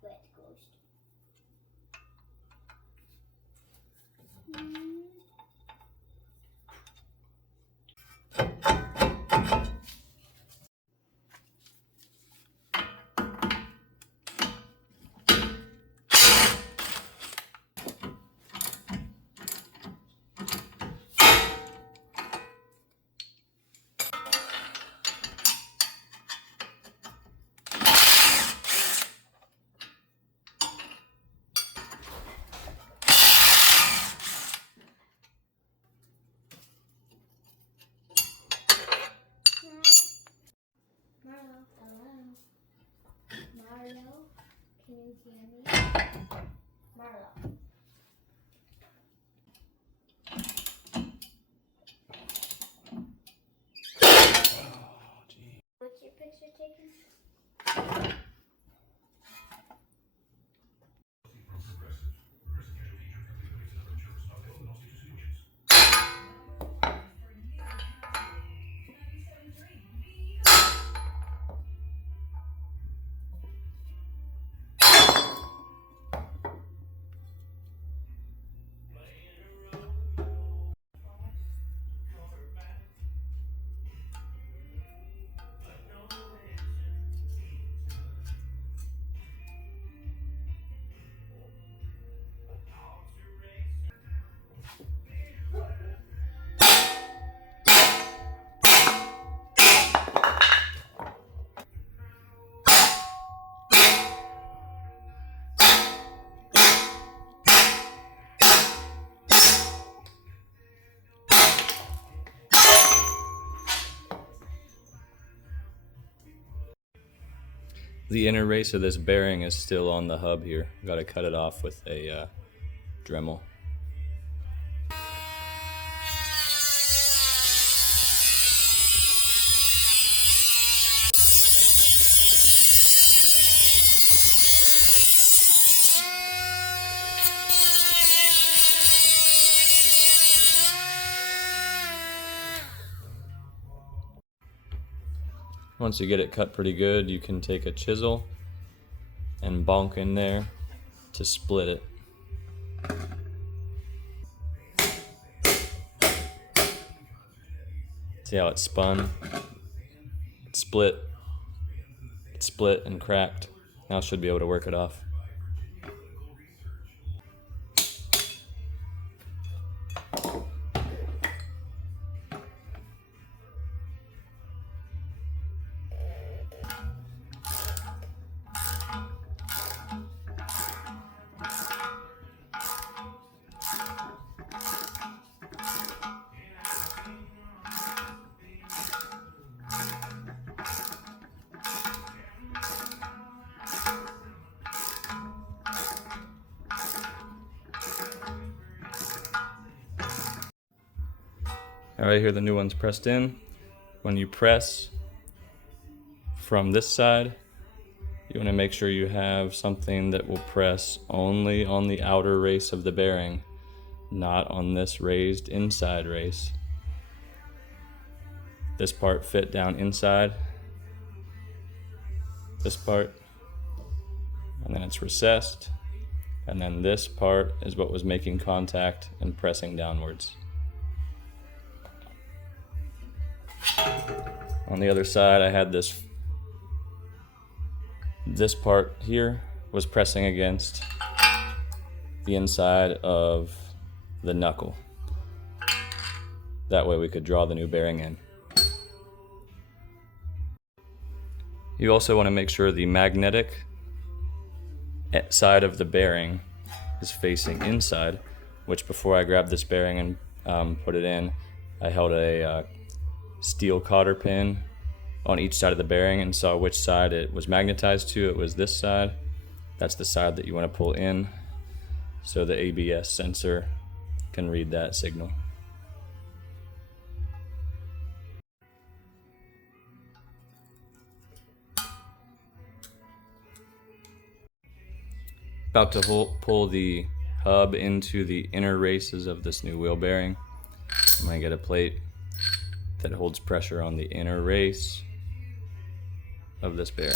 where it's closed. Marlo, can you hear me? Marlo. What's your picture taken? The inner race of this bearing is still on the hub here. Got to cut it off with a Dremel. Once you get it cut pretty good, you can take a chisel and bonk in there to split it. See how it spun? It split and cracked. Now I should be able to work it off. Alright, here the new one's pressed in. When you press from this side, you want to make sure you have something that will press only on the outer race of the bearing, not on this raised inside race. This part fit down inside, this part, and then it's recessed, and then this part is what was making contact and pressing downwards. On the other side, I had this part here was pressing against the inside of the knuckle. That way we could draw the new bearing in. You also want to make sure the magnetic side of the bearing is facing inside, which before I grabbed this bearing and put it in, I held a steel cotter pin on each side of the bearing and saw which side it was magnetized to. It was this side. That's the side that you want to pull in so the ABS sensor can read that signal. About to pull the hub into the inner races of this new wheel bearing. I'm going to get a plate that holds pressure on the inner race of this bearing.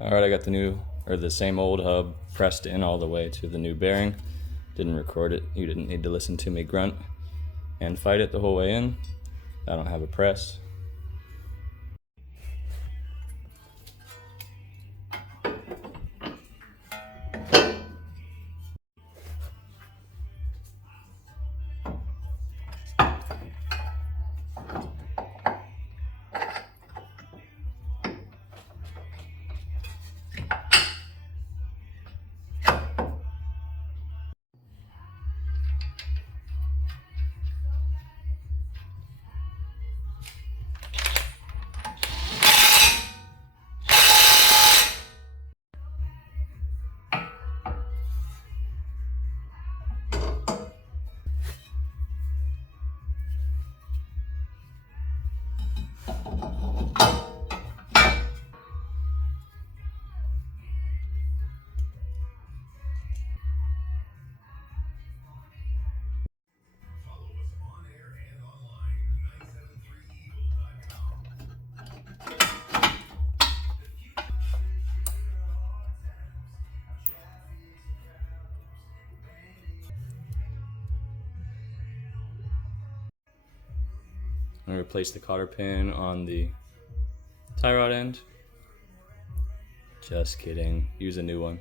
Alright, I got the same old hub pressed in all the way to the new bearing. Didn't record it. You didn't need to listen to me grunt and fight it the whole way in. I don't have a press. I'm going to replace the cotter pin on the tie rod end. Just kidding. Use a new one.